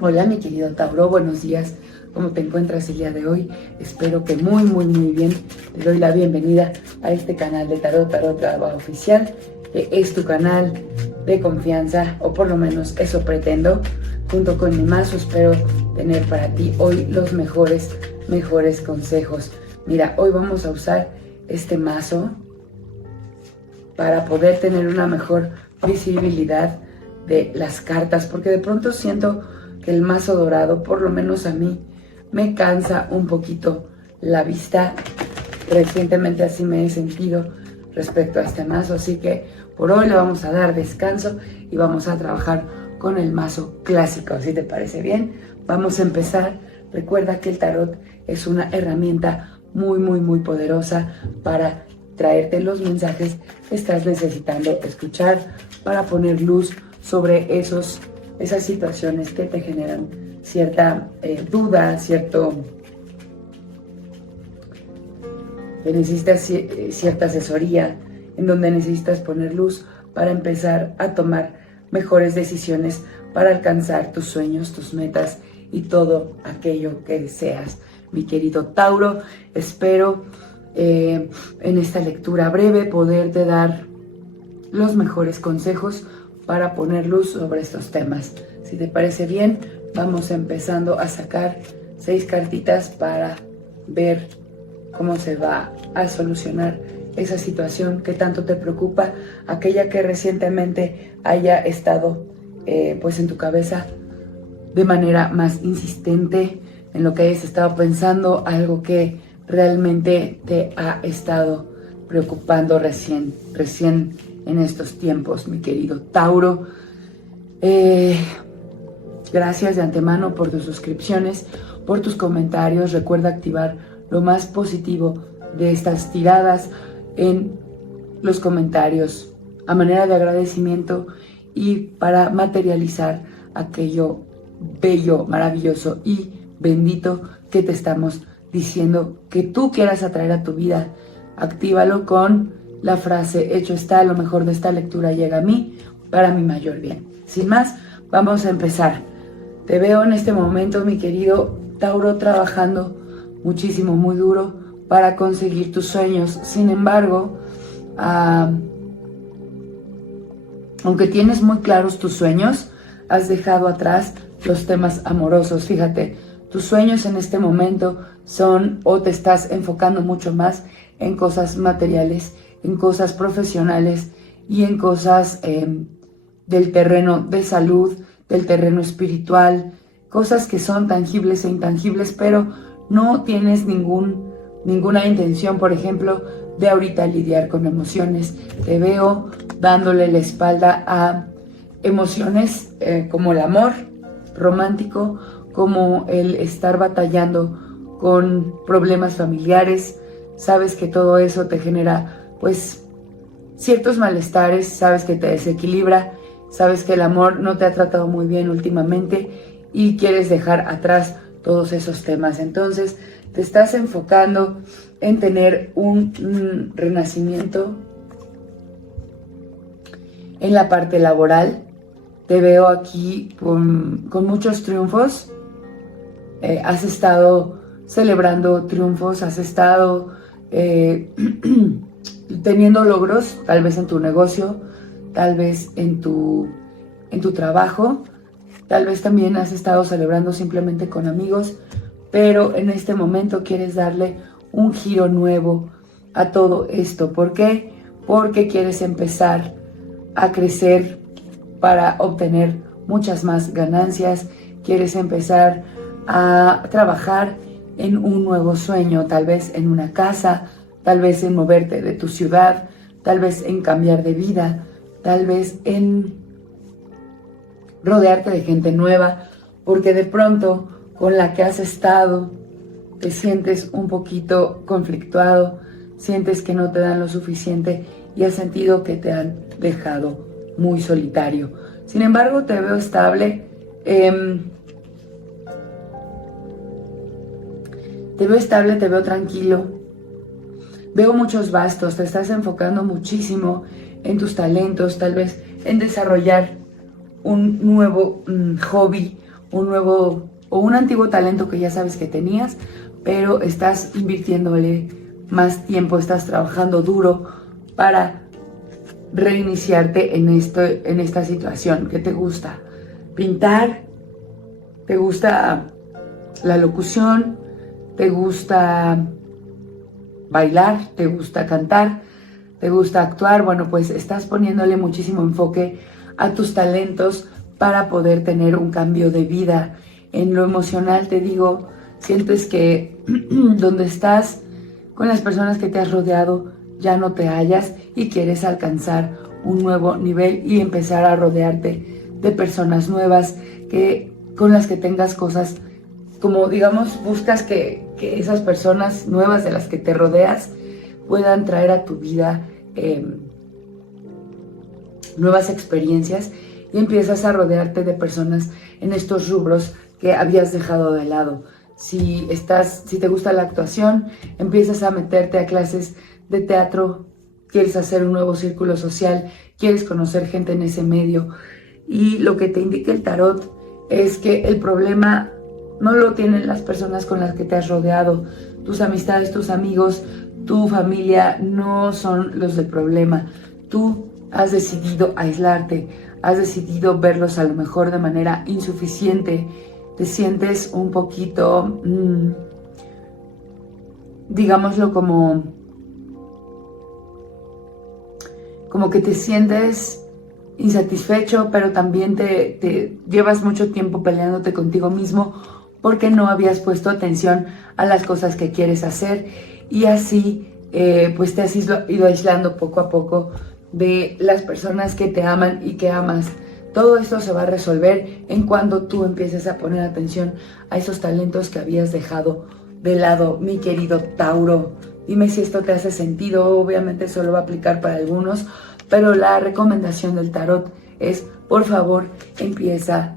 Hola mi querido Tauro, buenos días. ¿Cómo te encuentras el día de hoy? Espero que muy bien. Te doy la bienvenida a este canal de Tarot Traba Oficial, que es tu canal de confianza, o por lo menos eso pretendo. Junto con mi mazo espero tener para ti hoy los mejores consejos. Mira, hoy vamos a usar este mazo para poder tener una mejor visibilidad de las cartas, porque de pronto siento que el mazo dorado, por lo menos a mí, me cansa un poquito la vista. Recientemente así me he sentido respecto a este mazo, así que por hoy le vamos a dar descanso y vamos a trabajar con el mazo clásico. Si te parece bien, vamos a empezar. Recuerda que el tarot es una herramienta muy poderosa para traerte los mensajes que estás necesitando escuchar, para poner luz sobre esas situaciones que te generan cierta duda, que necesitas cierta asesoría, en donde necesitas poner luz para empezar a tomar mejores decisiones para alcanzar tus sueños, tus metas y todo aquello que deseas. Mi querido Tauro, espero en esta lectura breve poderte dar los mejores consejos para poner luz sobre estos temas. Si te parece bien, vamos empezando a sacar 6 cartitas para ver cómo se va a solucionar esa situación que tanto te preocupa, aquella que recientemente haya estado pues en tu cabeza de manera más insistente, en lo que hayas estado pensando, algo que realmente te ha estado preocupando recién en estos tiempos, mi querido Tauro. Gracias de antemano por tus suscripciones, por tus comentarios. Recuerda activar lo más positivo de estas tiradas en los comentarios a manera de agradecimiento y para materializar aquello bello, maravilloso y bendito que te estamos diciendo que tú quieras atraer a tu vida. Actívalo con la frase: hecho está, lo mejor de esta lectura llega a mí para mi mayor bien. Sin más, vamos a empezar. Te veo en este momento, mi querido Tauro, trabajando muchísimo, muy duro para conseguir tus sueños. Sin embargo, aunque tienes muy claros tus sueños, has dejado atrás los temas amorosos. Fíjate, tus sueños en este momento son, o te estás enfocando mucho más en cosas materiales, en cosas profesionales y en cosas del terreno de salud, del terreno espiritual, cosas que son tangibles e intangibles, pero no tienes ninguna intención, por ejemplo, de ahorita lidiar con emociones. Te veo dándole la espalda a emociones como el amor romántico, como el estar batallando con problemas familiares. Sabes que todo eso te genera pues ciertos malestares, sabes que te desequilibra, sabes que el amor no te ha tratado muy bien últimamente y quieres dejar atrás todos esos temas. Entonces te estás enfocando en tener un renacimiento en la parte laboral. Te veo aquí con muchos triunfos. Has estado celebrando triunfos, has estado teniendo logros, tal vez en tu negocio, tal vez en tu trabajo, tal vez también has estado celebrando simplemente con amigos, pero en este momento quieres darle un giro nuevo a todo esto. ¿Por qué? Porque quieres empezar a crecer para obtener muchas más ganancias, quieres empezar a trabajar en un nuevo sueño, tal vez en una casa, tal vez en moverte de tu ciudad, tal vez en cambiar de vida, tal vez en rodearte de gente nueva, porque de pronto con la que has estado te sientes un poquito conflictuado, sientes que no te dan lo suficiente y has sentido que te han dejado muy solitario. Sin embargo, te veo estable. Te veo estable, te veo tranquilo. Veo muchos bastos, te estás enfocando muchísimo en tus talentos, tal vez en desarrollar un nuevo hobby, un nuevo o un antiguo talento que ya sabes que tenías, pero estás invirtiéndole más tiempo, estás trabajando duro para reiniciarte en esta situación. ¿Qué te gusta? Pintar, te gusta la locución, te gusta bailar, te gusta cantar, te gusta actuar. Bueno, pues estás poniéndole muchísimo enfoque a tus talentos para poder tener un cambio de vida. En lo emocional, te digo, sientes que donde estás, con las personas que te has rodeado, ya no te hallas y quieres alcanzar un nuevo nivel y empezar a rodearte de personas nuevas con las que tengas cosas, como digamos, buscas que esas personas nuevas de las que te rodeas puedan traer a tu vida nuevas experiencias, y empiezas a rodearte de personas en estos rubros que habías dejado de lado. Si te gusta la actuación, empiezas a meterte a clases de teatro, quieres hacer un nuevo círculo social, quieres conocer gente en ese medio. Y lo que te indica el tarot es que el problema no lo tienen las personas con las que te has rodeado. Tus amistades, tus amigos, tu familia no son los del problema. Tú has decidido aislarte, has decidido verlos a lo mejor de manera insuficiente. Te sientes un poquito, digámoslo como que te sientes insatisfecho, pero también te llevas mucho tiempo peleándote contigo mismo porque no habías puesto atención a las cosas que quieres hacer, y así pues te has ido aislando poco a poco de las personas que te aman y que amas. Todo esto se va a resolver en cuando tú empieces a poner atención a esos talentos que habías dejado de lado, mi querido Tauro. Dime si esto te hace sentido. Obviamente solo va a aplicar para algunos, pero la recomendación del tarot es, por favor, empieza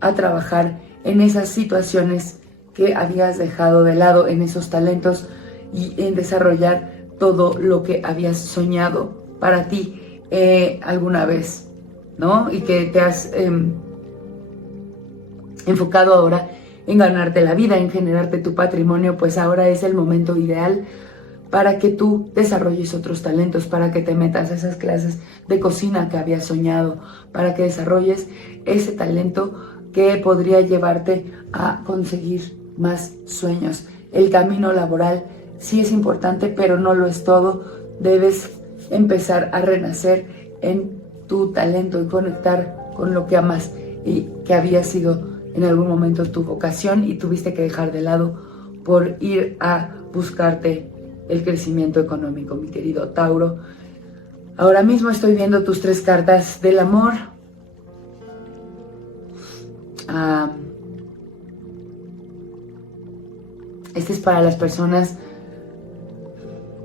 a trabajar en esas situaciones que habías dejado de lado, en esos talentos, y en desarrollar todo lo que habías soñado para ti alguna vez, ¿no? Y que te has enfocado ahora en ganarte la vida, en generarte tu patrimonio. Pues ahora es el momento ideal para que tú desarrolles otros talentos, para que te metas a esas clases de cocina que habías soñado, para que desarrolles ese talento que podría llevarte a conseguir más sueños. El camino laboral sí es importante, pero no lo es todo. Debes empezar a renacer en tu talento y conectar con lo que amas y que había sido en algún momento tu vocación, y tuviste que dejar de lado por ir a buscarte el crecimiento económico, mi querido Tauro. Ahora mismo estoy viendo tus 3 cartas del amor. Este es para las personas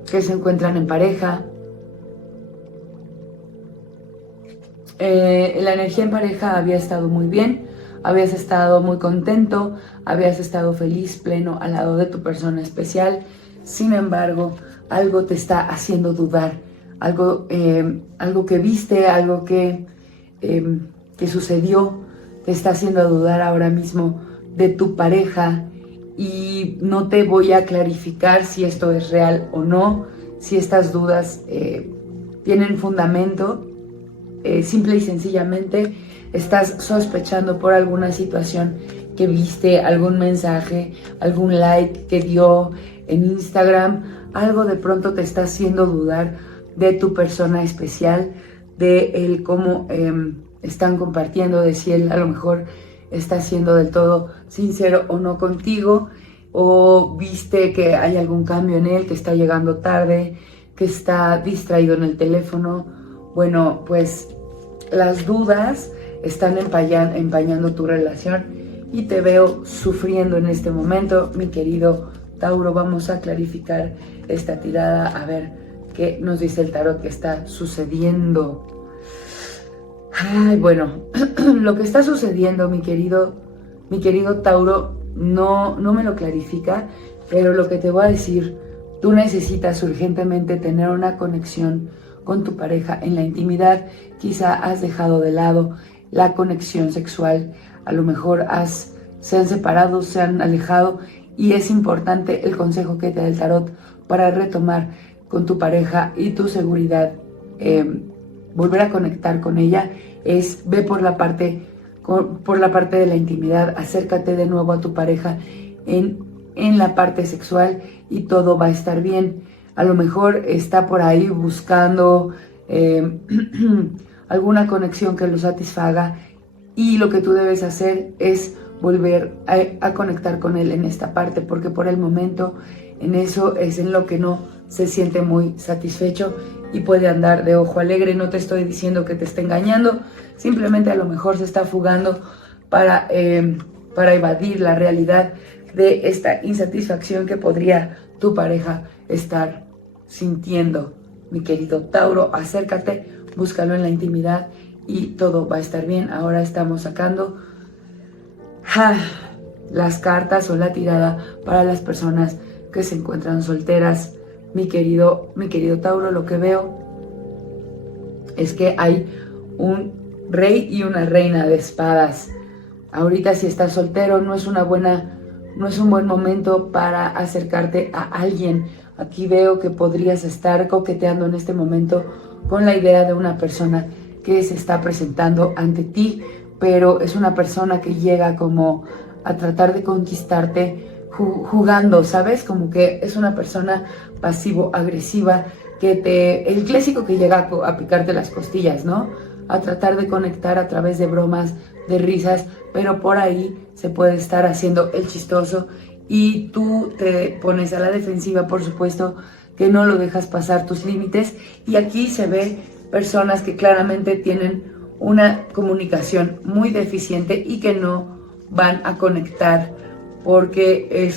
que se encuentran en pareja. La energía en pareja había estado muy bien, habías estado muy contento, habías estado feliz, pleno al lado de tu persona especial. Sin embargo, algo te está haciendo dudar, algo que viste, algo que sucedió, te está haciendo dudar ahora mismo de tu pareja, y no te voy a clarificar si esto es real o no, si estas dudas tienen fundamento. Simple y sencillamente estás sospechando por alguna situación que viste, algún mensaje, algún like que dio en Instagram. Algo de pronto te está haciendo dudar de tu persona especial, de él, cómo están compartiendo, de si él a lo mejor está siendo del todo sincero o no contigo, o viste que hay algún cambio en él, que está llegando tarde, que está distraído en el teléfono. Bueno, pues las dudas están empañando tu relación y te veo sufriendo en este momento, mi querido Tauro. Vamos a clarificar esta tirada, a ver qué nos dice el tarot que está sucediendo. Ay, bueno, lo que está sucediendo, mi querido Tauro, no me lo clarifica, pero lo que te voy a decir, tú necesitas urgentemente tener una conexión con tu pareja en la intimidad. Quizá has dejado de lado la conexión sexual, a lo mejor se han separado, se han alejado, y es importante el consejo que te da el tarot para retomar con tu pareja y tu seguridad, volver a conectar con ella, es ve por la parte de la intimidad, acércate de nuevo a tu pareja en la parte sexual y todo va a estar bien. A lo mejor está por ahí buscando alguna conexión que lo satisfaga, y lo que tú debes hacer es volver a conectar con él en esta parte, porque por el momento en eso es en lo que no se siente muy satisfecho y puede andar de ojo alegre. No te estoy diciendo que te esté engañando, simplemente a lo mejor se está fugando para evadir la realidad de esta insatisfacción que podría tu pareja estar sintiendo. Mi querido Tauro, acércate, búscalo en la intimidad y todo va a estar bien. Ahora estamos sacando las cartas o la tirada para las personas que se encuentran solteras. Mi querido Tauro, lo que veo es que hay un rey y una reina de espadas. Ahorita, si estás soltero, no es un buen momento para acercarte a alguien. Aquí veo que podrías estar coqueteando en este momento con la idea de una persona que se está presentando ante ti, pero es una persona que llega como a tratar de conquistarte jugando, ¿sabes? Como que es una persona pasivo-agresiva, el clásico que llega a picarte las costillas, ¿no? A tratar de conectar a través de bromas, de risas, pero por ahí se puede estar haciendo el chistoso y tú te pones a la defensiva, por supuesto, que no lo dejas pasar tus límites. Y aquí se ve personas que claramente tienen una comunicación muy deficiente y que no van a conectar porque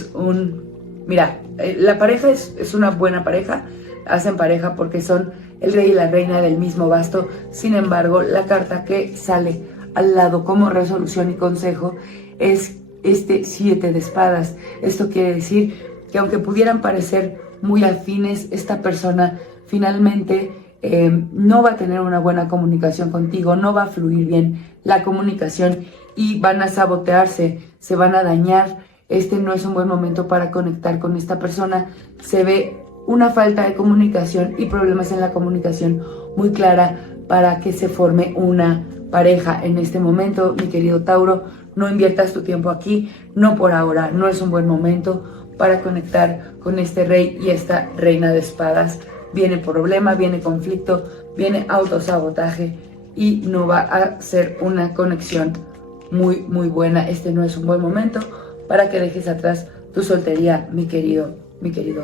mira, la pareja es una buena pareja, hacen pareja porque son el rey y la reina del mismo basto. Sin embargo, la carta que sale al lado como resolución y consejo es este 7 de espadas. Esto quiere decir que aunque pudieran parecer muy afines, esta persona finalmente no va a tener una buena comunicación contigo, no va a fluir bien la comunicación y van a sabotearse, se van a dañar. Este no es un buen momento para conectar con esta persona. Se ve una falta de comunicación y problemas en la comunicación muy clara para que se forme una pareja en este momento. Mi querido Tauro, no inviertas tu tiempo aquí, no por ahora, no es un buen momento para conectar con este rey y esta reina de espadas. Viene problema, viene conflicto, viene autosabotaje y no va a ser una conexión muy buena. Este no es un buen momento para que dejes atrás tu soltería, mi querido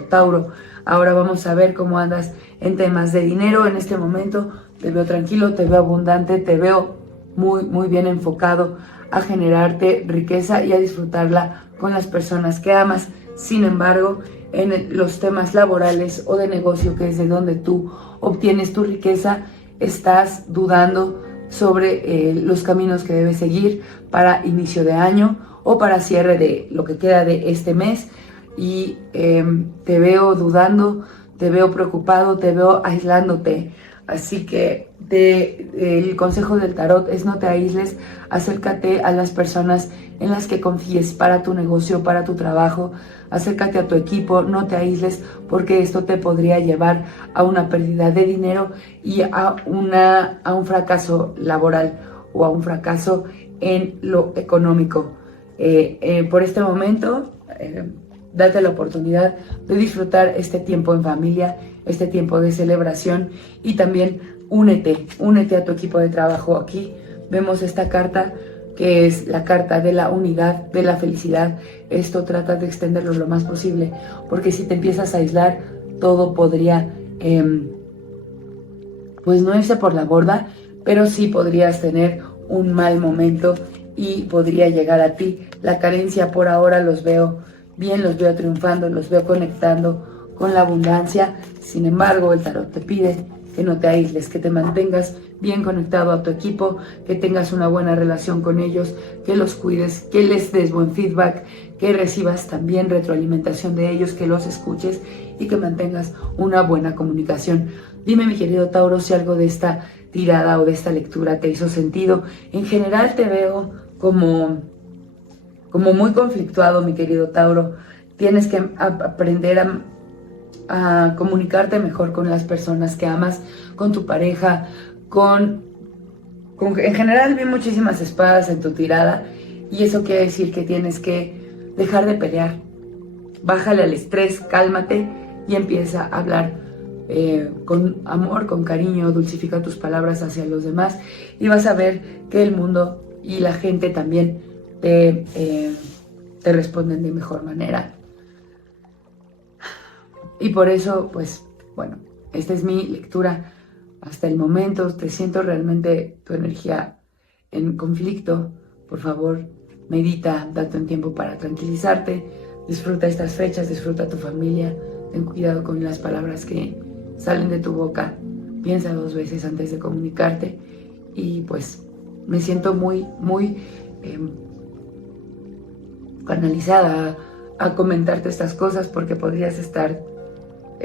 Tauro. Ahora vamos a ver cómo andas en temas de dinero en este momento. Te veo tranquilo, te veo abundante, te veo muy bien enfocado a generarte riqueza y a disfrutarla con las personas que amas. Sin embargo, en los temas laborales o de negocio, que es de donde tú obtienes tu riqueza, estás dudando sobre los caminos que debes seguir para inicio de año o para cierre de lo que queda de este mes. Y te veo dudando, te veo preocupado, te veo aislándote. Así que el consejo del tarot es no te aísles, acércate a las personas en las que confíes para tu negocio, para tu trabajo, acércate a tu equipo, no te aísles porque esto te podría llevar a una pérdida de dinero y a un fracaso laboral o a un fracaso en lo económico. Por este momento, date la oportunidad de disfrutar este tiempo en familia, este tiempo de celebración y también únete a tu equipo de trabajo. Aquí vemos esta carta que es la carta de la unidad, de la felicidad. Esto trata de extenderlo lo más posible, porque si te empiezas a aislar, todo podría, pues no irse por la borda, pero sí podrías tener un mal momento y podría llegar a ti la carencia. Por ahora los veo bien, los veo triunfando, los veo conectando con la abundancia. Sin embargo, el tarot te pide que no te aísles, que te mantengas bien conectado a tu equipo, que tengas una buena relación con ellos, que los cuides, que les des buen feedback, que recibas también retroalimentación de ellos, que los escuches y que mantengas una buena comunicación. Dime, mi querido Tauro, si algo de esta tirada o de esta lectura te hizo sentido. En general te veo como muy conflictuado, mi querido Tauro. Tienes que aprender a comunicarte mejor con las personas que amas, con tu pareja, en general vi muchísimas espadas en tu tirada y eso quiere decir que tienes que dejar de pelear. Bájale al estrés, cálmate y empieza a hablar con amor, con cariño, dulcifica tus palabras hacia los demás y vas a ver que el mundo y la gente también te responden de mejor manera. Y por eso, pues, bueno, esta es mi lectura hasta el momento. Te siento realmente tu energía en conflicto. Por favor, medita, date un tiempo para tranquilizarte. Disfruta estas fechas, disfruta tu familia. Ten cuidado con las palabras que salen de tu boca. Piensa 2 veces antes de comunicarte. Y pues me siento muy canalizada a comentarte estas cosas porque podrías estar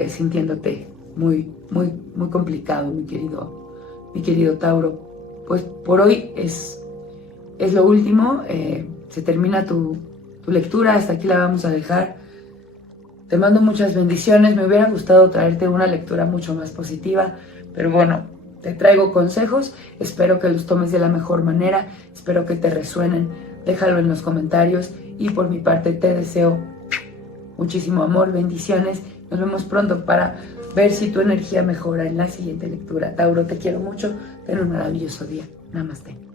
sintiéndote muy complicado, mi querido Tauro. Pues por hoy es lo último. Se termina tu lectura, hasta aquí la vamos a dejar. Te mando muchas bendiciones. Me hubiera gustado traerte una lectura mucho más positiva, pero bueno, te traigo consejos. Espero que los tomes de la mejor manera, espero que te resuenen. Déjalo en los comentarios y por mi parte te deseo muchísimo amor, bendiciones. Nos vemos pronto para ver si tu energía mejora en la siguiente lectura. Tauro, te quiero mucho. Ten un maravilloso día. Namaste.